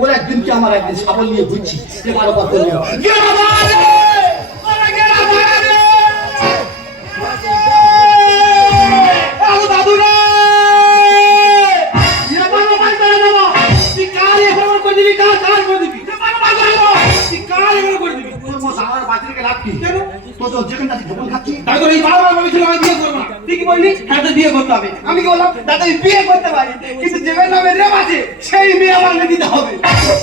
ওরা একদিন কি আমার একদিন সাবল নিয়ে ঘুরছি এবার করলে তো তো যেখানে যাচ্ছি ভোপন খাচ্ছি। তারপর এই বারবার বলেছিল আমি বিয়ে করব না। তুই কি বললি? হ্যাঁ বিয়ে করতে হবে। আমি কি বললাম? দাদা আমি বিয়ে করতে পারি। কিন্তু যে মেয়ের নামে রেম আছে, সেই মেয়ে আমাকে দিতে হবে।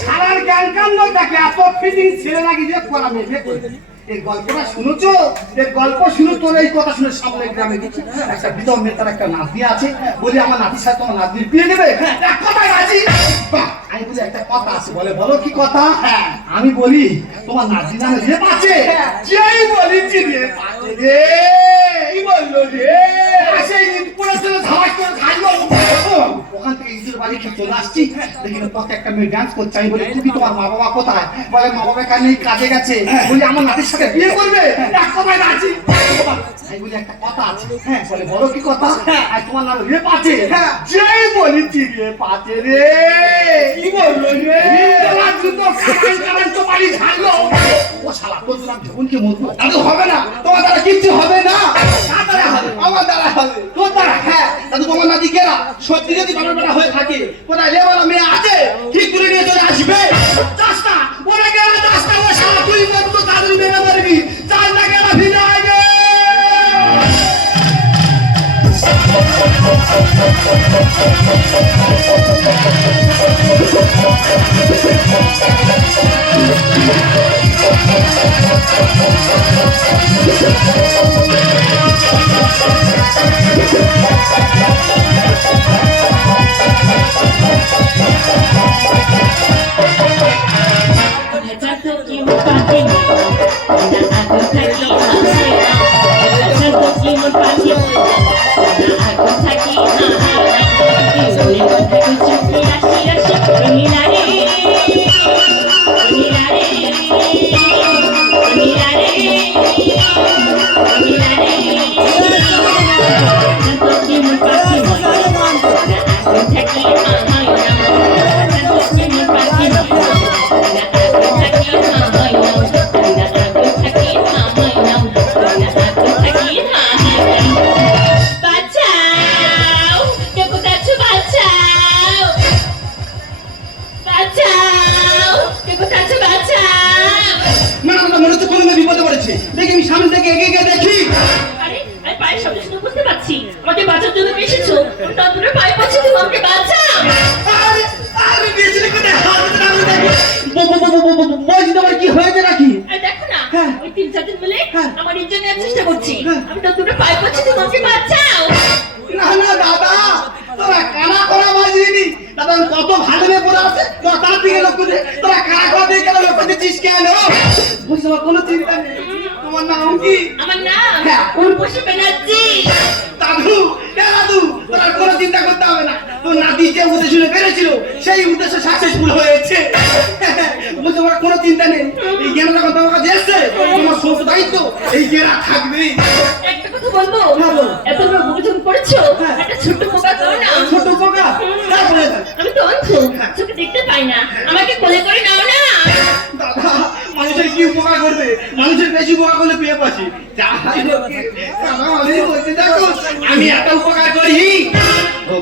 সারার জ্ঞান কান্ড তাকে এত ফিটিং ছেলে নাকি যে দিলি। এই গল্পটা শুনেছো? এর গল্প শুনে তোর এই কথা শুনে সামনে গ্রামে গেছি। একটা বিধব মেয়ে তার একটা নাতি আছে বলি আমার নাতির সাথে তোমার নাতির বিয়ে দেবে? এক কথায় রাজি? আমি বলি একটা কথা আছে বলে বলো কি কথা? আমি বলি তোমার নাতি নামে রেপ আছে? যেই রেপ আছে রে কি বলল রে সেই পুরো ছেলে ধামাক করে খাইলো ওখান থেকে ইসের বাড়ি খেয়ে চলে আসছি। দেখি না তোকে একটা মেয়ে ডান্স করছে আমি বলি তুমি তোমার মা বাবা কোথায়? বলে মা বাবা কাজে গেছে। বলি আমার নাতির সাথে বিয়ে করবে? এক কথায় রাজি আমি বলি একটা কথা আছে। হ্যাঁ বলে বলো কি কথা? আর তোমার নাম রেপ আছে। যেই বলেছি রেপ আছে রে। কি বলল রে? তোমার জুতো তো বাড়ি ঝাড়লো। না। তোমার দ্বারা কিচ্ছু হবে না। কার হবে? আমার দ্বারা হবে। তোর হ্যাঁ। দাদু তোমার নাতি কেনা সত্যি যদি বাবার হয়ে থাকে, কোথায় লেবানো মেয়ে আছে? ঠিক করে নিয়ে চলে আসবে। চাষটা, ওরা গেলে চাষটা, ও শালা, তুই বন্ধু তাদের মেরে মারবি। চাষটা গেলে ভিড়ে আগে বাঁচাও সামনে থেকে এগিয়ে গিয়ে দেখি আরে আমি পায়ের শব্দ শুনে বুঝতে পারছি আমাকে বাঁচার জন্য এসেছ আমি ততটা পায়ে পাচ্ছি তুমি আমাকে বাঁচাও আরে আরে হাত না দেখি তোমার কি হয়েছে নাকি দেখো না হ্যাঁ। ওই তিন চার দিন মিলে হ্যাঁ। আমার ইজ্জত নেওয়ার চেষ্টা করছি হ্যাঁ। আমি ততটা পায়ে পাচ্ছি তুমি আমাকে বাঁচাও না না দাদা তোরা কানা করা বাজিনি দাদা কত ভালো মেয়ে পড়ে আছে তোরা দিকে লক্ষ্য দে তোরা কানা করা দিকে কেন লক্ষ্য দিচ্ছিস কেন বুঝতে কোনো চিন্তা নেই তোমার নাম কি আমার নাম হ্যাঁ। উর্বশী ব্যানার্জি দাদু এ দাদু তোর কোনো চিন্তা করতে নাতি যে উদ্দেশ্য পেরেছিল সেই উদ্দেশ্য সাকসেসফুল হয়েছে। বুঝতে আমার কোনো চিন্তা নেই। এই জ্ঞান যখন তোমার কাছে এসছে। তোমার সমস্ত দায়িত্ব এই জ্ঞান থাকবেই একটা কথা বলব? হ্যাঁ, এত বড় অভিযোগ করেছ? হ্যাঁ। একটা ছোট্ট পোকা দাও না। ছোট পোকা? তারপরে আমি তো অন্ধ। চোখে দেখতে পাই না। আমাকে কোলে করে নাও না। দাদা মানুষের কি উপকার করবে? মানুষের বেশি উপকার করলে পেয়ে পাচ্ছি আমি এত উপকার করি।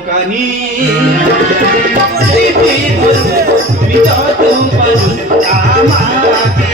দোকানি তুমি যত পারো আমাকে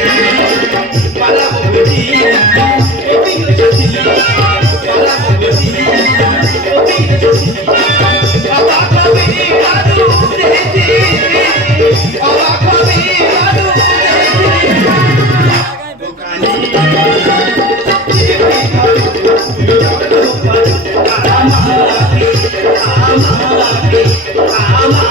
বাঁচাও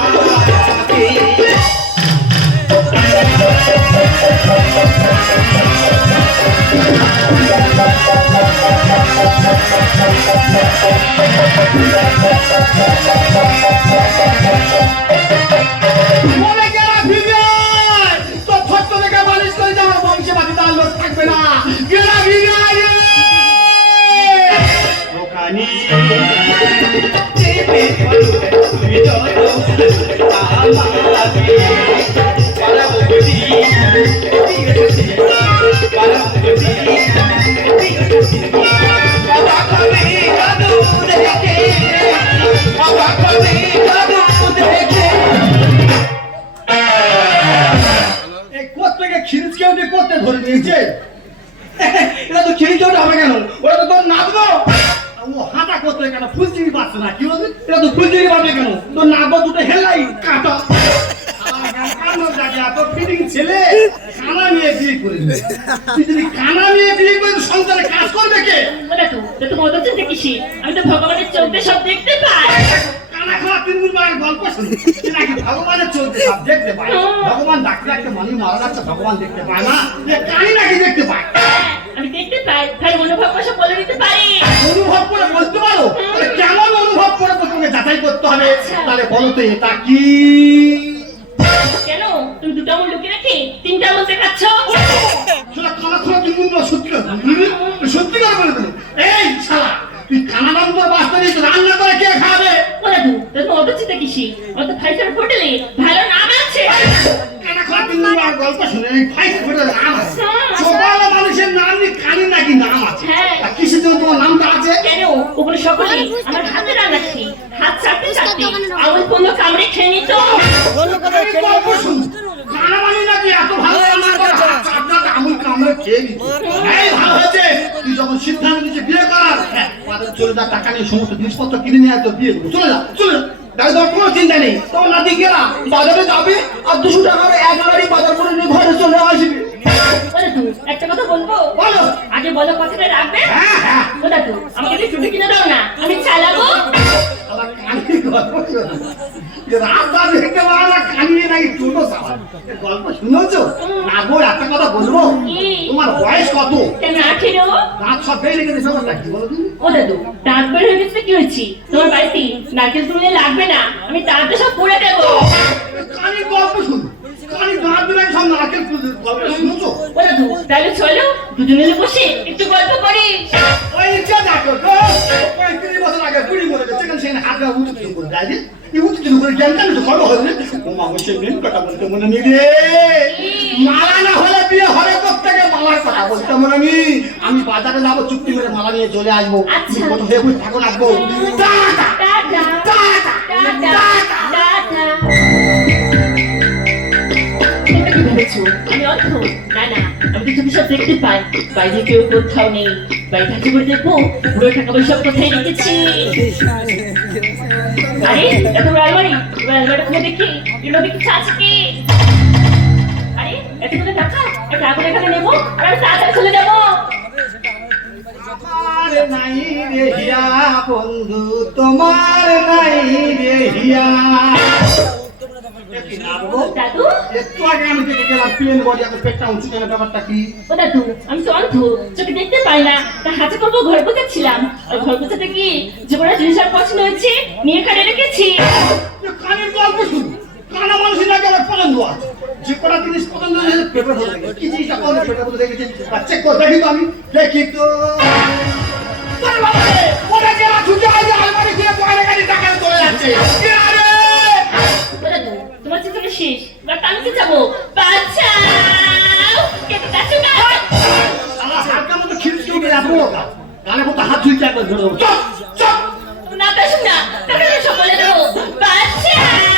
para কিসি আমি তো ভগবানের চোখ সব দেখতে পাই। কানা খাওয়া তিন দিন মায়ের গল্প শুনি। নাকি ভগবানের চলতে সব দেখতে পায় ভগবান ডাকতে ডাকতে মানুষ মারা যাচ্ছে ভগবান দেখতে পায় না। কানি নাকি দেখতে পায়। আমি দেখতে পাই। ভাই অনুভব করে বলে দিতে পারি। অনুভব করে বলতে পারো। কেমন অনুভব করে তোমাকে যাচাই করতে হবে? তাহলে বলো তো এটা কি? কেন? তুমি দুটো আঙুল লুকিয়ে রাখি তিনটা আঙুল দেখাচ্ছ? সেটা সত্যি সত্যি করে বলে দিলি এই শালা! তুই কানা নম্বর বাস্তা রান্না করে কে খাবে? ওরা দু তো তোমার অত চিন্তা কিসি অত ফাইভ স্টার হোটেলে ভালো নাম আছে? কানা খোলা তিন নম্বর গল্প শুনে এই ফাইট করে নাম আছে। সকালে মানুষের নাম নিয়ে কানি নাকি নাম আছে? হ্যাঁ। কিসের জন্য তোমার নামটা আছে? কেন? ওগুলো সকলে আমার হাতে রান্না হাত চাটতে চাটতে আঙুল কোনো কামড়ে খেয়ে নিত। গল্প শুনি এই ভালো হয়েছে। তুই যখন সিদ্ধান্ত নিয়েছে বিয়ে করার হ্যাঁ, চলে যা টাকা নিয়ে সমস্ত জিনিসপত্র কিনে নিয়ে তোর বিয়ে দেবো চলে যা চলে যা। তাই কোনো চিন্তা নেই। তোর নাতি গেলা বাজারে যাবে আর দুশো টাকার এক গাড়ি বাজার করে নিয়ে ঘরে চলে আসবে। একটা কথা বলব? বলো। আগে বলো কথাটা রাখবে? হ্যাঁ হ্যাঁ। আমাকে কিনে দাও না। আমি চালাবো? কানি রাস্তা দেখতে পারা না কানিয়ে নাকি ছোট সাবান গল্প শুনেছো? না গো একটা কথা বলব? তোমার বয়স কত? আঠেরো। রাত সব বেড়ে রেখে দিয়েছ কি বলো তুমি? ও দাদু দাঁত বের হয়ে গেছে কি হয়েছি? তোমার বাড়িতে নারকেল তুলে লাগবে না? আমি তাড়াতাড়ি সব পড়ে দেবো। কানি গল্প শুনো। কানি দাঁত দিলে সব নারকেল গল্প শুনেছো? ও দাদু তাহলে চলো দুজনে মিলে বসে একটু গল্প করি। ওই ইচ্ছা দেখো পঁয়ত্রিশ বছর আগে বুড়ি মরে গেছে সেখানে সেখানে হাত গায়ে উঁচু কিছু করে দেয় এই উঁচু করে জ্ঞান তো বড় হলে ও মা মেন কথা বলতে মনে নেই রে। মালা না হলে বিয়ে হবে থেকে মালার কথা বলতে মনে নেই। আমি বাজারে যাব চুক্তি মেরে মালা নিয়ে চলে আসব। আচ্ছা। কত হয়ে থাকো রাখব tata. Tata. Tata. Tata. Tata. তোমরা কি ভেবেছো? আমি অন্ধ? না না। আমি তো তুমি সব দেখতে পাই। বাইরে কেউ কোথাও নেই। বাড়ি থাকতে করে দেখব পুরো টাকা পয়সা কোথায় রেখেছি। আরে এত বড় আলমারি এবার আলমারিটা খুলে দেখি। এর মধ্যে কিছু আছে কি? আরে এতগুলো টাকা একটা আগুন এখানে নেব? আর আমি তাড়াতাড়ি চলে যাব আমার নাই রে হিয়া বন্ধু তোমার নাই রে হিয়া। দাদু? একটু আগে আমি দেখে গেলাম পেন বডি এখন পেটটা উঁচু কেন ব্যাপারটা কি? ও দাদু আমি তো অন্ধ চোখে দেখতে পাই না। তা হাতে করব ঘর গোছাচ্ছিলাম। আর ঘর গোছাতে কি যে কোনো জিনিস আমার পছন্দ হয়েছে নিয়ে এখানে রেখেছি। কানের গল্প শুনি কানা মানুষের নাকি আমার পছন্দ আছে যে কটা জিনিস পছন্দ হয়েছে পেপার রেখেছে কি জিনিসটা কোন পেপার ধরে রেখেছে চেক করে দেখি তো আমি। দেখি তো। আরে ওটা যে ছুটে আলমারি গাড়ি টাকা চলে যাচ্ছে। আরে? তোমার চিন্তা শেষ। আমি কি যাব। বাঁচাও কেটে আমার হালকা মতো খিলকে উঠে যাব। মতো হাত ধুইতে একবার ধরে দেবো। চপ চপ! না পেছন না সকলে দেবো বাঁচাও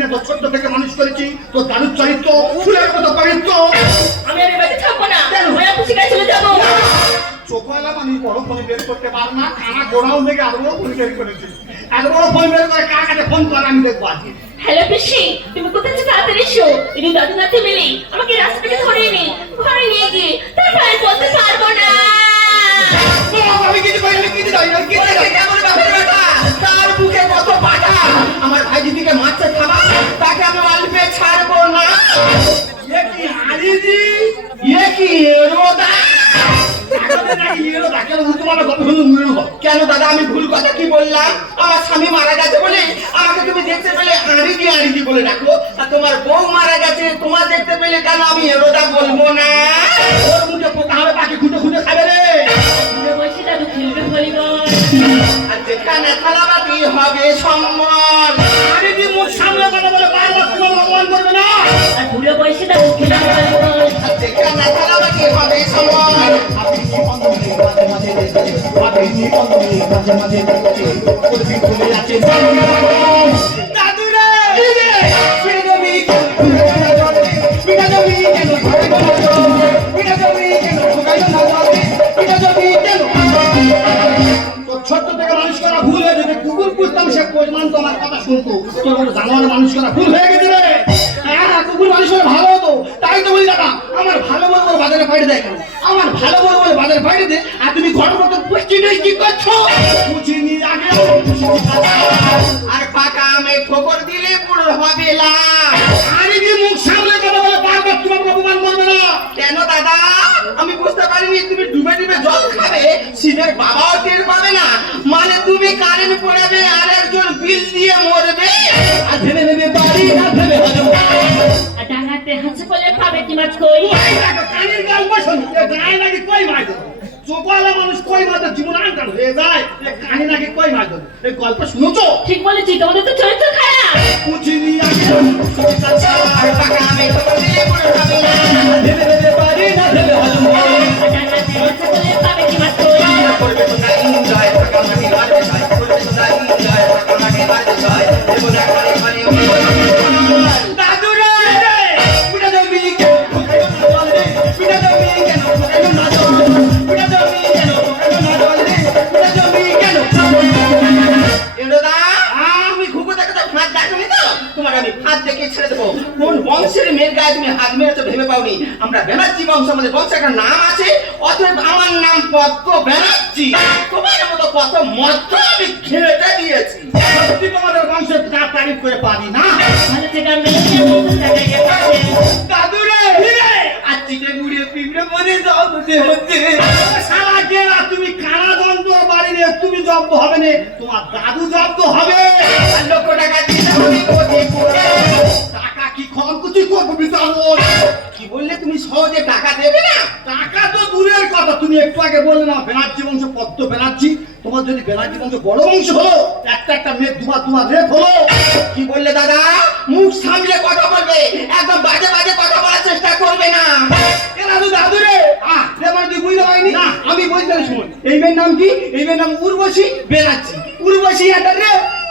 না তোর ছোট্ট থেকে মানুষ করেছি তোর দাদুর চরিত্র ফুলের মতো পবিত্র। আমি আর বাড়িতে থাকব না ওই অফিসে কাছে চলে যাব। চোখওয়ালা মানুষ বড় ফোন বের করতে পার না কানা গোড়াও থেকে এত বড় ফোন বের করেছে। এত বড় ফোন বের করে কার কাছে ফোন কর আমি দেখব আজকে? হ্যালো পিসি তুমি কোথায় আছো? তাড়াতাড়ি এসো। এই দাদু নাতি মিলি আমাকে রাস্তা থেকে ধরে নি ঘরে নিয়ে গিয়ে। তারপর আর এলো তাকে উল্টো পাল্টা গল্প শুনে কেন দাদা আমি ভুল কথা কি বললাম? আমার স্বামী মারা গেছে বলে আমাকে তুমি দেখতে পেলে আড়িদি আড়িদি বলে ডাকো। আর তোমার বউ মারা গেছে তোমার দেখতে পেলে কেন আমি এরোদা বলব না? ওর মুখে পোকা হবে পাখি খুঁটে খুঁটে খাবে রে। বসে দাদু খেলবে ভলিবল। আর যেখানে থালাবাতি হবে সম্মান মানুষ কুকুর সে কোজমান তো আমার কথা শুনতো তোর মতো ভুল হতো তাই তো বলি দাদা আমার ভালো বলে বাজারে ফাইটে দেয় কেন? আর পাকা আমে ঠোকর দিলে পুরো হবে লাভ আরে যে মুখ সামনে কথা বলে বারবার তোমাকে অপমান করবে না। কেন দাদা? আমি বুঝতে পারিনি তুমি ডুবে ডুবে জল খাবে সিনের বাবাও টের পাবে না। মানে তুমি কারেন্ট পড়াবে আর একজন বিল দিয়ে মরবে। আর ভেবে ভেবে বাড়ি না ভেবে হজম ডাঙাতে হাসে বলে পাবে কি মাছ কই? কানের গল্প শোনো, এ গায়ে নাকি কই মাছ? ধরে? কই মাছ জীবন আনকাল হয়ে যায় কানে নাকি কই মাছ ধরে? এই গল্প শুনেছো? ঠিক বলেছি তোমাদের তো চরিত্র খারাপ। পাকা আমে পুরো না বংশের মেয়ের গায়ে তুমি হাত মেরেছো ভেবে পাওনি। আমরা ব্যানার্জি বংশ আমাদের বংশের একটা নাম আছে অতএব আমার নাম পদ্ম ব্যানার্জি। তোমার মতো কত মদ্য আমি খেতে দিয়েছি। সত্যি তোমাদের বংশের যা তারিফ করে পারি না। ভালো থেকে মেয়ে কিন্তু টাকা গেছে দাদু রে! হিরে! আর চিটে গুড়িয়ে পিঁপড়ে বনে যাও হচ্ছে। হচ্ছে শালা গেলা, তুমি কানা জব্দ বাড়ি নিয়ে তুমি জব্দ হবে না। তোমার দাদু জব্দ হবে। লক্ষ টাকা দিতে সহজে টাকা দেবে? না টাকা তো দূরের কথা। তুমি একটু আগে বললে না ব্যানার্জি বংশ পদ্ম ব্যানার্জি। তোমার যদি ব্যানার্জি বংশ বড় বংশ হলো একটা একটা মেয়ে দুবার দুবার রেপ হলো কি বললে দাদা? মুখ সামলে কথা বলবে। একদম বাজে বাজে কথা বলার চেষ্টা করবে না। এ দাদু দাদু রে। আহ রে মানে তুই বুঝতে পারিনি? আমি বলতে শুন এই মেয়ের নাম কি? এই মেয়ের নাম উর্বশী ব্যানার্জি। উর্বশী একটা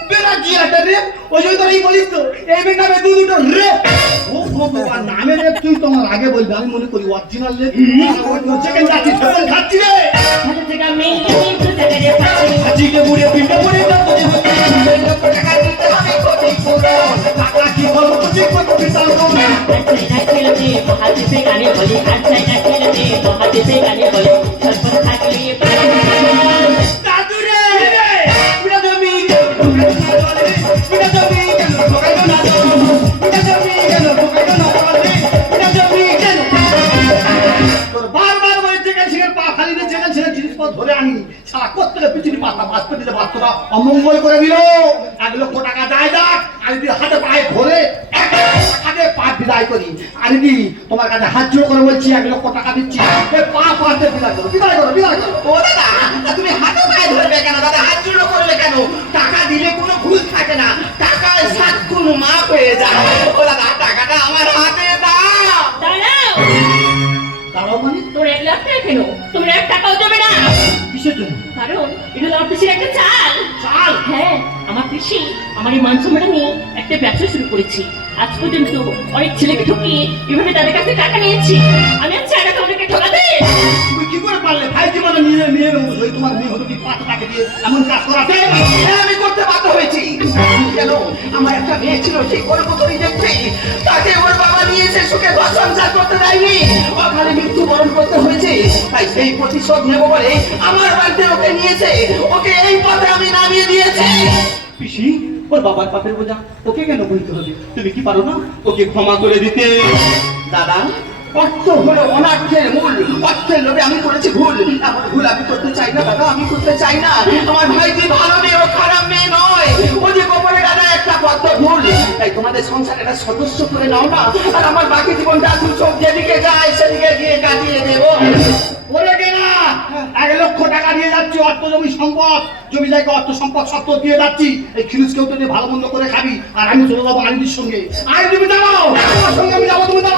রে ব্যানার্জি একটা রে? ওই জন্য তোর এই বলিস তো এই মেয়ের নামে দু দুটো রে। ও ভগবান নামে রে তুই তোমার আগে বলবি আমি মনে করি অরিজিনাল রে। সেকেন্ড যাচ্ছি সেকেন্ড খাচ্ছি রে। আজকে বুড়ে পিঠে বুড়ে না বুঝে হচ্ছে লক্ষ টাকা দিতে হবে কোটি করে টাকা কি খরচ করছি কত আচ্ছা গানে বলি আচ্ছা খেলতে গানে বলি সর্বত থাকলে ধরে আনি সারা করতে পৃথিবী পাতা মাছ পেটিতে বাচ্চারা অমঙ্গল করে দিল। এক লক্ষ টাকা যায় যাক আমি যদি হাতে পায়ে ধরে এক লক্ষ পা বিদায় করি। আমি তোমার কাছে হাত জোড় করে বলছি এক লক্ষ টাকা দিচ্ছি। পা পাতে বিদায় করো বিদায় করো বিদায় করো। ও দাদা তুমি হাতে পায়ে ধরবে কেন? দাদা হাত জুড়ো করবে কেন? টাকা দিলে কোনো ভুল থাকে না। টাকায় সাত গুণ মাপ হয়ে যায়। ও দাদা টাকাটা আমার হাতে দাও। দাঁড়াও মানে? তোর এক লাখ টাকা কেন? এক টাকাও না। কিসের জন্য? কারণ এটা আমার একটা চাল। চাল? হ্যাঁ আমার পিসি আমার এই নিয়ে একটা ব্যবসা শুরু করেছি। আজ পর্যন্ত অনেক ছেলেকে ঠকিয়ে এভাবে তাদের কাছে টাকা নিয়েছি। আমি আর চাই না তোমাদেরকে ঠকাতে তুমি কি করে পারলে? ভাই জীবনে নিয়ে নিয়ে নেব। ওই তোমার মেয়ে হতো কি পাঁচ টাকা দিয়ে এমন কাজ করাতে? হ্যাঁ, আমি করতে বাধ্য হয়েছি। কেন? আমার একটা মেয়ে ছিল সেই কলকাতারই দেখতে তাকে ওর বাবা নিয়ে সুখে ঘর সংসার করতে দেয়নি। ওখানে মৃত্যু বরণ করতে হয়েছে। তাই সেই প্রতিশোধ নেব বলে আমার বাড়িতে ওকে নিয়েছে। ওকে এই পথে আমি নামিয়ে দিয়েছি। পিসি ওর বাবার পাপের বোঝা ওকে কেন বলতে হবে? তুমি কি পারো না ওকে ক্ষমা করে দিতে? দাদা অর্থ হলো অনার্থের মূল, অর্থের লোভে আমি করেছি ভুল। এমন ভুল আমি করতে চাই না দাদা আমি করতে চাই না। আমার ভাই যে ভালো মেয়ে, ও খারাপ মেয়ে নয়। ও যে গোপনে গাদা একটা পদ্ম ভুল। তাই তোমাদের সংসার একটা সদস্য করে নাও না। আর আমার বাকি জীবনটা দু চোখ যেদিকে যায়, সেদিকে গিয়ে কাটিয়ে দেবো। বলে কেনা এক লক্ষ টাকা দিয়ে যাচ্ছি, অর্থ জমি সম্পদ। জমি জায়গা অর্থ সম্পদ সব তো দিয়ে যাচ্ছি। এই খিলুসকেও তো নিয়ে ভালো মন্দ করে খাবি, আর আমি চলে যাব আইনির সঙ্গে। আইন তুমি যাব! আমার সঙ্গে আমি যাব, তুমি যাব।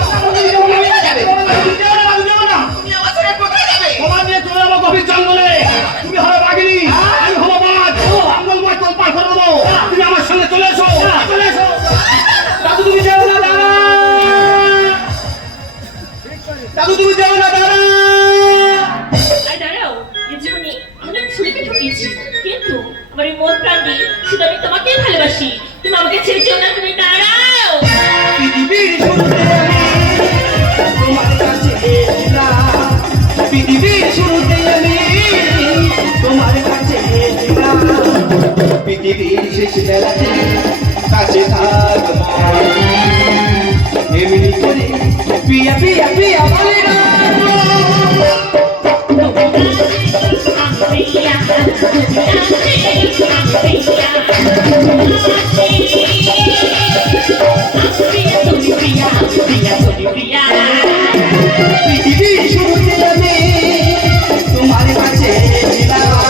পৃথিবীর শেষ বেলাতে কাছে থাকব এমনি শুরুতে তোমার কাছে এসেছিলাম